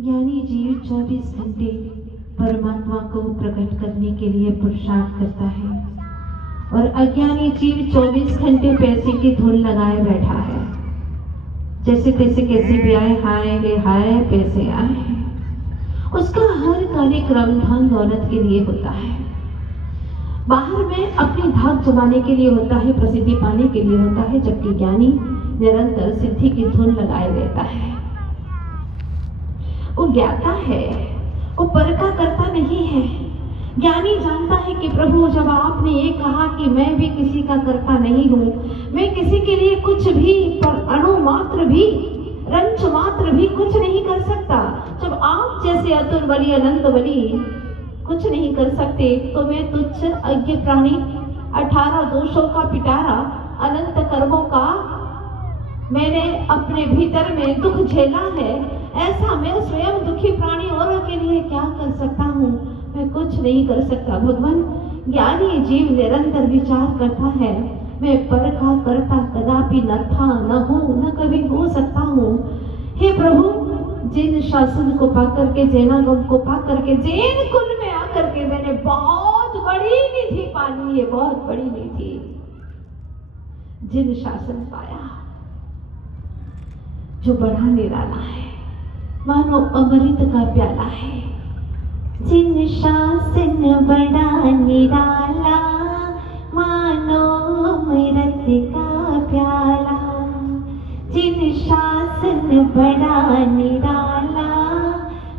ज्ञानी जीव 24 घंटे परमात्मा को प्रकट करने के लिए पुरुषार्थ करता है और अज्ञानी जीव 24 घंटे पैसे की धुन लगाए बैठा है। जैसे तैसे कैसे भी आए, हाय रे हाय पैसे आए। उसका हर कार्यक्रम धन दौलत के लिए होता है, बाहर में अपनी धाक जमाने के लिए होता है, प्रसिद्धि पाने के लिए होता है, जबकि ज्ञानी निरंतर सिद्धि की धुन लगाए रहता है। वो ज्ञाता है, वो परखा करता नहीं है। ज्ञानी जानता है कि प्रभु जब आपने ये कहा कि मैं भी किसी का करता नहीं हूँ, मैं किसी के लिए कुछ भी पर अणु मात्र भी, रंच मात्र भी कुछ नहीं कर सकता, जब आप जैसे अतुल बली अनंत बली कुछ नहीं कर सकते, तो मैं तुच्छ अज्ञ प्राणी 18 दोषों का पिटारा अनंत कर्मों का मैंने अपने भीतर में दुख झेला है, ऐसा मैं स्वयं दुखी प्राणी औरों के लिए क्या कर सकता हूँ? मैं कुछ नहीं कर सकता। भगवान ज्ञानी जीव निरंतर विचार करता है, मैं परखा करता कदापि न था, न हूँ, न कभी हो सकता हूँ। हे प्रभु, जैन शासन को पाकर के, जैनागम को पाकर के, जैन कुल में आकर के मैंने बहुत बड़ी निधि पाली है, बहुत बड़ी निधि। जिन शासन पाया जो बड़ा निराला है, मानो अमृत का प्याला है। जिन शासन बड़ा निराला, मानो अमृत का प्याला। जिन शासन बड़ा निराला,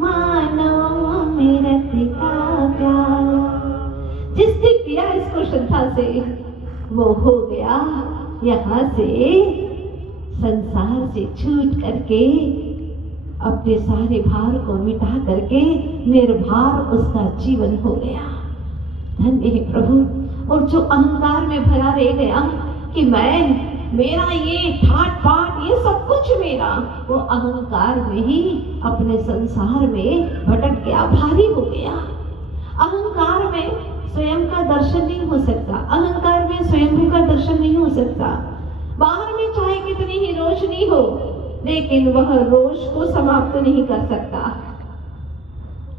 मानो अमृत का प्याला। जिसने किया इसको श्रद्धा से, वो हो गया यहाँ से संसार से छूट करके, अपने सारे भार को मिटा करके निर्भार उसका जीवन हो गया। धन्य है प्रभु। और जो अहंकार में भरा रह गया कि मैं, मेरा ये ठाट बाट, ये सब कुछ मेरा, वो अहंकार में ही अपने संसार में भटक गया, भारी हो गया। अहंकार में स्वयं का दर्शन नहीं हो सकता, अहंकार में स्वयं का दर्शन नहीं हो सकता। बाहर में चाहे कितनी ही रोशनी हो, लेकिन वह रोष को समाप्त नहीं कर सकता,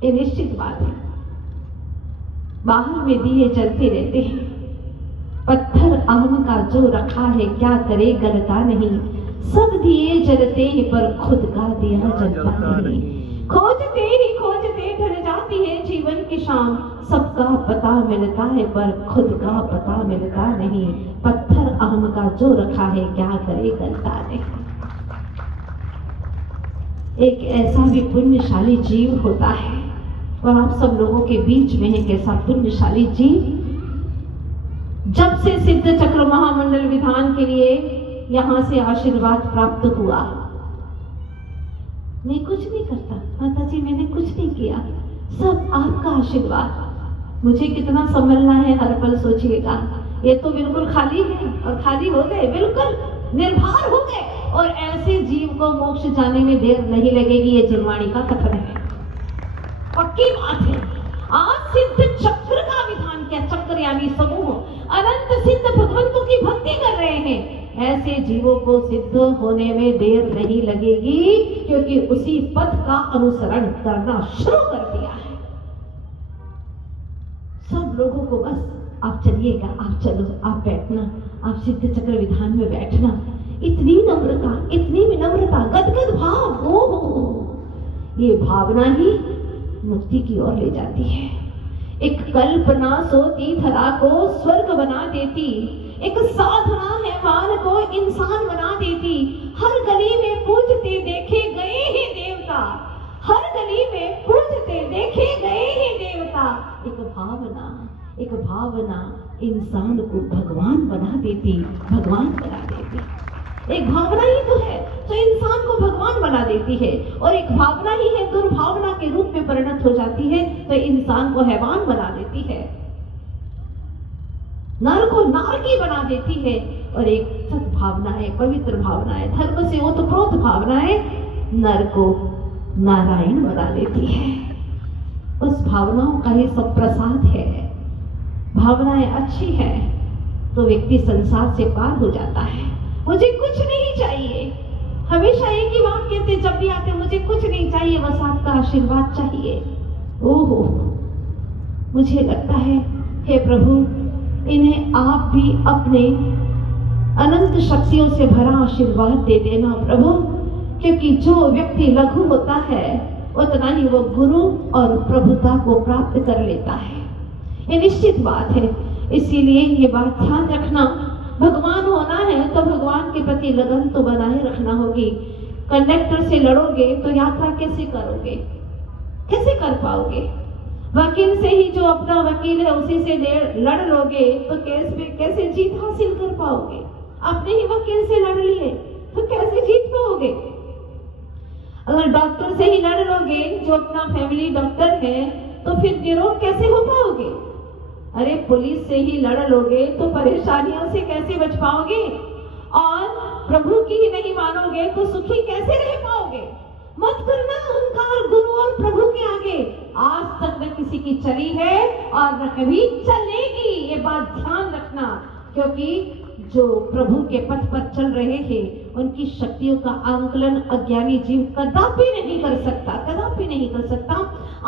ये निश्चित बात है। बाहर में दिए जलते रहते हैं, पत्थर अहम का जो रखा है क्या करे गलता नहीं। सब दिए जलते हैं पर खुद का दिया जलता नहीं। खोजते ही खोजते ढल जाती है जीवन की शाम, सबका पता मिलता है पर खुद का पता मिलता नहीं। पत्थर अहम का जो रखा है क्या करे गलता नहीं। एक ऐसा भी पुण्यशाली जीव होता है, और आप सब लोगों के बीच में एक ऐसा पुण्यशाली जीव, जब से सिद्ध चक्र महामंडल विधान के लिए यहाँ से आशीर्वाद प्राप्त हुआ, मैं कुछ नहीं करता माता जी, मैंने कुछ नहीं किया, सब आपका आशीर्वाद। मुझे कितना संभलना है हर पल सोचिएगा। ये तो बिल्कुल खाली है और खाली हो गए, बिल्कुल निर्भर हो गए। और ऐसे जीव को मोक्ष जाने में देर नहीं लगेगी, ये जिनवाणी का कथन है, पक्की बात है। आज सिद्ध चक्र का विधान किया, चक्र यानी समूह, अनंत सिद्ध भगवंतों की भक्ति कर रहे हैं। ऐसे जीवों को सिद्ध होने में देर नहीं लगेगी, क्योंकि उसी पथ का अनुसरण करना शुरू कर दिया है। सब लोगों को बस आप चलिएगा, आप चलो, आप बैठना, आप सिद्ध चक्र विधान में बैठना। इतनी नम्रता, इतनी विनम्रता, गदगद भाव, ओ ये भावना ही मुक्ति की ओर ले जाती है। एक कल्पना सोती धरा को स्वर्ग बना देती, एक साधना है मान को इंसान बना देती। हर गली में पूजते देखे गए हैं देवता, हर गली में पूजते देखे गए हैं देवता। एक भावना इंसान को भगवान बना देती, भगवान बना देती। एक भावना ही तो है जो इंसान को भगवान बना देती है, और एक भावना ही है दुर्भावना के रूप में परिणत हो जाती है तो इंसान को हैवान बना देती है, नर को नारकी बना देती है। और एक सद्भावना है, पवित्र भावना है, धर्म से ओतप्रोत भावना है, नर को नारायण बना देती है। उस भावनाओं का ही सब प्रसाद है। भावनाएं अच्छी है तो व्यक्ति संसार से पार हो जाता है। मुझे कुछ नहीं चाहिए, हमेशा एक ही बात कहते, जब भी आते मुझे कुछ नहीं चाहिए, बस आपका आशीर्वाद चाहिए। ओहो, मुझे लगता है हे प्रभु, इन्हें आप भी अपने अनंत शक्तियों से भरा आशीर्वाद दे देना प्रभु, क्योंकि जो व्यक्ति लघु होता है उतना ही वो गुरु और प्रभुता को प्राप्त कर लेता है। ये निश्चित बात है। इसीलिए ये बात ध्यान रखना, भगवान होना है तो भगवान के प्रति लगन तो बनाए रखना होगी। कंडक्टर से लड़ोगे तो यात्रा कैसे करोगे, कैसे कर पाओगे? वकील से ही, जो अपना वकील है उसी से लड़ लोगे तो केस में कैसे जीत हासिल कर पाओगे? अपने ही वकील से लड़ लिए तो कैसे जीत पाओगे? अगर डॉक्टर से ही लड़ लोगे, जो अपना फैमिली डॉक्टर है, तो फिर निरोग कैसे हो पाओगे? अरे पुलिस से ही लड़ लोगे तो परेशानियों से कैसे बच पाओगे? और प्रभु की ही नहीं मानोगे तो सुखी कैसे रह पाओगे? मत करना अहंकार गुरु और प्रभु के आगे। आज तक न किसी की चली है और न कभी चलेगी, ये बात ध्यान रखना। क्योंकि जो प्रभु के पथ पर चल रहे हैं उनकी शक्तियों का आंकलन अज्ञानी जीव कदापि नहीं कर सकता, कदापि नहीं कर सकता।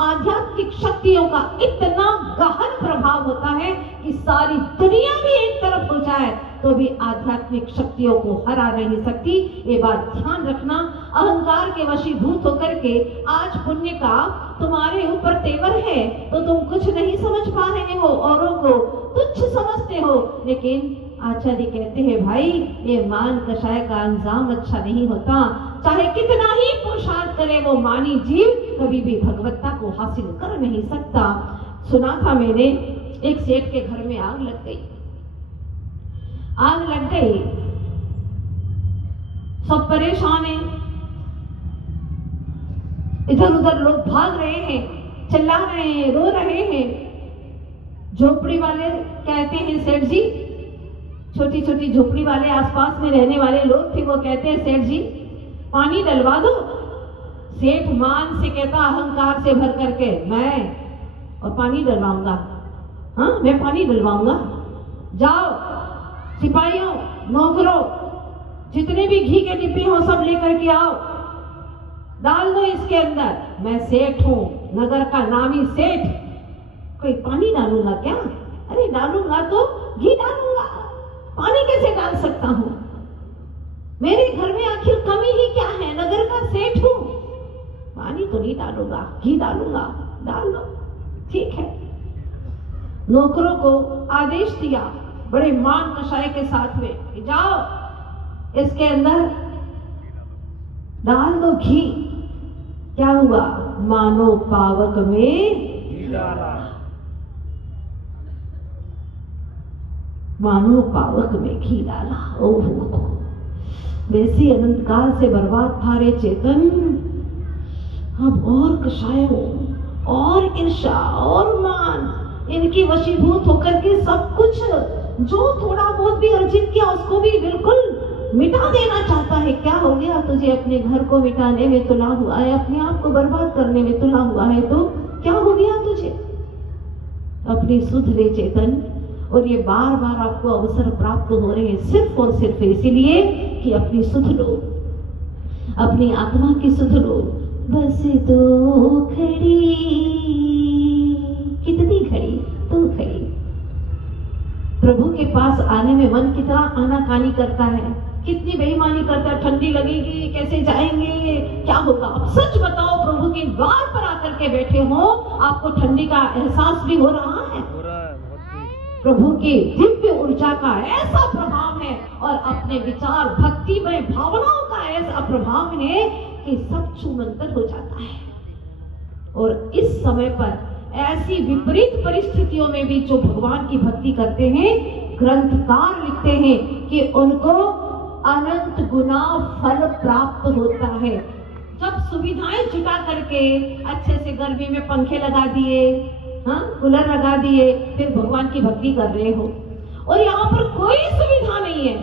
आध्यात्मिक शक्तियों का इतना गहन प्रभाव होता है कि सारी दुनिया भी एक तरफ हो जाए तो भी आध्यात्मिक शक्तियों को हरा नहीं सकती। ये बात ध्यान रखना। अहंकार के वशीभूत होकर के आज पुण्य का तुम्हारे ऊपर तेवर है तो तुम कुछ नहीं समझ पा रहे हो, औरों को तुच्छ समझते हो। लेकिन आचार्य कहते हैं भाई, ये मान कषाय का अंजाम अच्छा नहीं होता। चाहे कितना ही पुरुषार्थ करे वो मानी जीव कभी भी भगवत्ता को हासिल कर नहीं सकता। सुना था मैंने, एक सेठ के घर में आग लग गई, आग लग गई, सब परेशान हैं, इधर उधर लोग भाग रहे हैं, चिल्ला रहे हैं, रो रहे हैं। झोपड़ी वाले कहते हैं सेठ जी, छोटी छोटी झोपड़ी वाले आसपास में रहने वाले लोग थे, वो कहते हैं सेठ जी पानी डलवा दो। सेठ मान से कहता अहंकार से भर करके, मैं और पानी डलवाऊंगा? हाँ, मैं पानी डलवाऊंगा? जाओ सिपाहियों, नौकरों, जितने भी घी के डिब्बे हो सब लेकर के आओ, डाल दो इसके अंदर। मैं सेठ हूं, नगर का नामी सेठ, कोई पानी डालूंगा क्या? अरे डालूंगा तो घी डालूंगा, पानी कैसे डाल सकता हूं? मेरे घर में आखिर कमी ही क्या है? नगर का सेठ हूं, पानी तो नहीं डालूंगा, घी डालूंगा। डाल दो, ठीक है। नौकरों को आदेश दिया बड़े मान कषाय के साथ में कि जाओ इसके अंदर डाल दो घी। क्या हुआ? मानो पावक में घी डाला, मानो पावक में घी डाला। ओहो, वैसी अनंत काल से बर्बाद था रे चेतन। अब और कषायों और ईर्षा और मान इनकी वशीभूत होकर के सब कुछ जो थोड़ा बहुत भी अर्जित किया उसको भी बिल्कुल मिटा देना चाहता है। क्या हो गया तुझे? अपने घर को मिटाने में तुला हुआ है, अपने आप को बर्बाद करने में तुला हुआ है, तो क्या हो गया तुझे? अपनी सुध ले चेतन। और ये बार बार आपको अवसर प्राप्त हो रहे हैं सिर्फ और सिर्फ इसीलिए कि अपनी सुध लो, अपनी आत्मा की सुध लो। बस दो घड़ी, कितनी घड़ी? दो घड़ी। प्रभु के पास आने में मन कितना आनाकानी करता है, कितनी बेईमानी करता है। ठंडी लगेगी, कैसे जाएंगे, क्या होगा? अब सच बताओ, प्रभु के द्वार पर आकर के बैठे हो, आपको ठंडी का एहसास भी हो रहा है? प्रभु की दिव्य ऊर्जा का ऐसा प्रभाव है और अपने विचार भक्तिमय भावनाओं का ऐसा प्रभाव है कि सब छूमंतर हो जाता है। और इस समय पर ऐसी विपरीत परिस्थितियों में भी जो भगवान की भक्ति करते हैं, ग्रंथकार लिखते हैं कि उनको अनंत गुना फल प्राप्त होता है। जब सुविधाएं जुटा करके अच्छे से गर्मी में पंखे लगा दिए, हाँ, कूलर लगा दिए, फिर भगवान की भक्ति कर रहे हो और यहाँ पर कोई सुविधा नहीं है,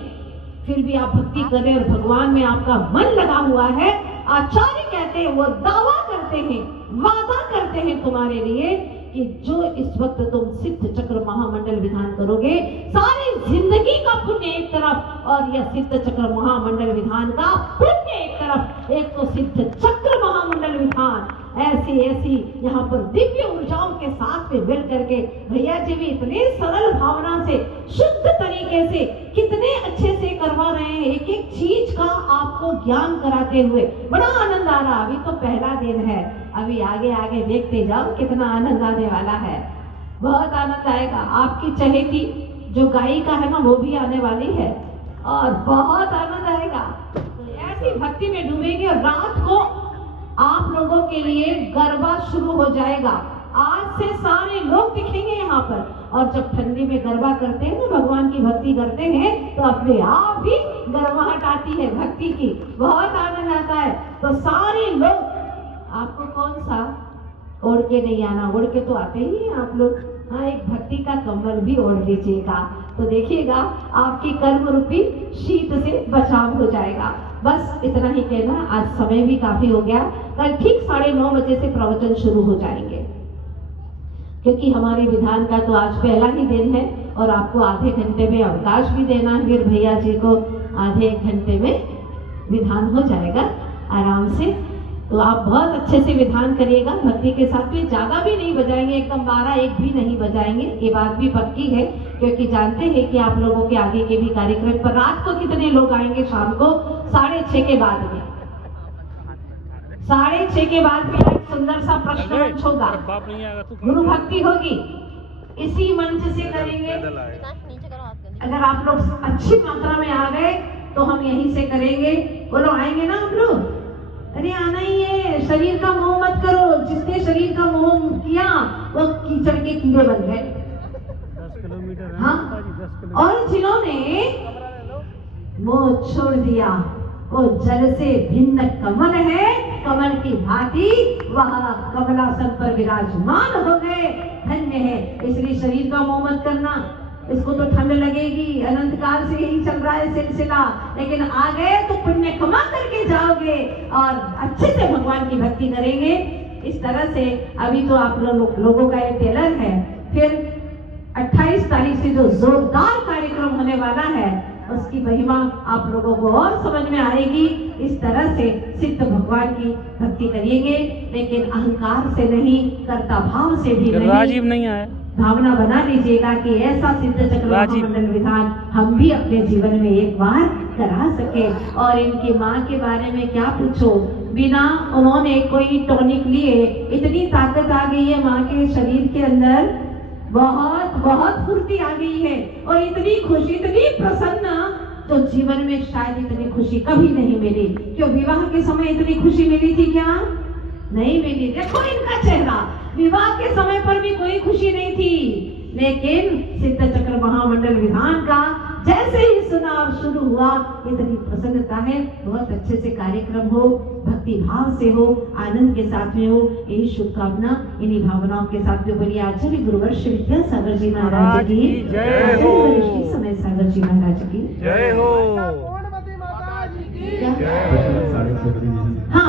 फिर भी आप भक्ति कर रहे हैं और भगवान में आपका मन लगा हुआ है। आचार्य कहते हैं, वो दावा करते हैं, वादा करते हैं तुम्हारे लिए कि जो इस वक्त तुम सिद्ध चक्र महामंडल विधान करोगे, सारी जिंदगी का पुण्य एक तरफ और यह सिद्ध चक्र महामंडल विधान का पुण्य एक तरफ। एक तो सिद्ध चक्र महामंडल विधान ऐसी ऐसी यहाँ पर दिव्य ऊर्जाओं के साथ में मिल करके भैया जी भी इतने सरल भावना से शुद्ध तरीके से कितने अच्छे से करवा रहे हैं, एक एक चीज का आपको ज्ञान कराते हुए बड़ा आनंद आ रहा। अभी तो पहला दिन है, अभी आगे आगे देखते जाओ कितना आनंद आने वाला है, बहुत आनंद आएगा। आपकी चहेती जो गायिका है ना वो भी आने वाली है और बहुत आनंद आएगा। ऐसी भक्ति में डूबेंगे और रात को आप लोगों के लिए गरबा शुरू हो जाएगा। आज से सारे लोग दिखेंगे यहाँ पर और जब ठंडी में गरबा करते हैं ना, भगवान की भक्ति करते हैं तो अपने आप ही गर्माहट आती है भक्ति की, बहुत आनंद आता है। तो सारे लोग, आपको कौन सा ओढ़ के नहीं आना, ओढ़ के तो आते ही हैं आप लोग, हाँ एक भक्ति का कंबल भी ओढ़ लीजिएगा तो देखिएगा आपकी कर्म रूपी शीत से बचाव हो जाएगा। बस इतना ही कहना, आज समय भी काफी हो गया, कल ठीक 9:30 बजे से प्रवचन शुरू हो जाएंगे क्योंकि हमारे विधान का तो आज पहला ही दिन है और आपको आधे घंटे में अवकाश भी देना है। फिर भैया जी को आधे 1 घंटे में विधान हो जाएगा आराम से। तो आप बहुत अच्छे से विधान करिएगा भक्ति के साथ भी, ज्यादा भी नहीं बजाएंगे, एकदम 12-1 भी नहीं बजाएंगे, ये बात भी पक्की है क्योंकि जानते हैं कि आप लोगों के आगे के भी कार्यक्रम पर रात को कितने लोग आएंगे, शाम को 6:30 के बाद में, 6:30 के बाद में एक सुंदर सा प्रश्न मंच होगा, गुरु भक्ति होगी, इसी मंच से करेंगे। अगर आप लोग अच्छी मात्रा में आ गए तो हम यहीं से करेंगे। बोलो आएंगे ना आप लोग? अरे आना ही है, शरीर का मोह मत करो, जिसने शरीर का मोह किया वो कीचड़ के कीड़े बन गए। 10 किलोमीटर हाँ, और जिन्होंने मोह छोड़ दिया वो जल से भिन्न कमल है, कमल की भांति वह कमलासन पर विराजमान हो गए, धन्य है। इसलिए शरीर का मोह मत करना, इसको तो ठंड लगेगी, अनंत काल से यही चल रहा है सिलसिला, लेकिन आ गए तो पुण्य कमा करके जाओगे और अच्छे से भगवान की भक्ति करेंगे। इस तरह से अभी तो आप लोगों का एक टेलर है, फिर 28 तारीख से जो जोरदार कार्यक्रम होने वाला है उसकी महिमा आप लोगों को और समझ में आएगी। इस तरह से सिद्ध भगवान की भक्ति करेंगे, लेकिन अहंकार से नहीं, कर्ता भाव से भी नहीं। राजीव नहीं आया, भावना बना लीजिएगा कि ऐसा सिद्ध चक्र महामंडल विधान हम भी अपने जीवन में एक बार करा सके। और इनकी माँ के बारे में क्या पूछो, बिना उन्होंने कोई टॉनिक लिए इतनी ताकत आ गई है माँ के शरीर के अंदर, बहुत बहुत फुर्ती आ गई है और इतनी खुशी, इतनी प्रसन्न, तो जीवन में शायद इतनी खुशी कभी नहीं मिली। क्यों, विवाह के समय इतनी खुशी मिली थी क्या? नहीं मिली। देखो इनका चेहरा, विवाह के समय पर भी कोई खुशी नहीं थी, लेकिन सिद्ध चक्र महामंडल विधान का जैसे ही चुनाव शुरू हुआ इतनी प्रसन्नता है। बहुत अच्छे से कार्यक्रम हो, भक्ति भाव से हो, आनंद के साथ में हो, यही शुभकामना इन्हीं भावनाओं के साथ में बोलिए। आचार्य गुरुवर्ष विद्यासागर जी महाराज की जय हो, समय सागर जी महाराज की जय हो। हाँ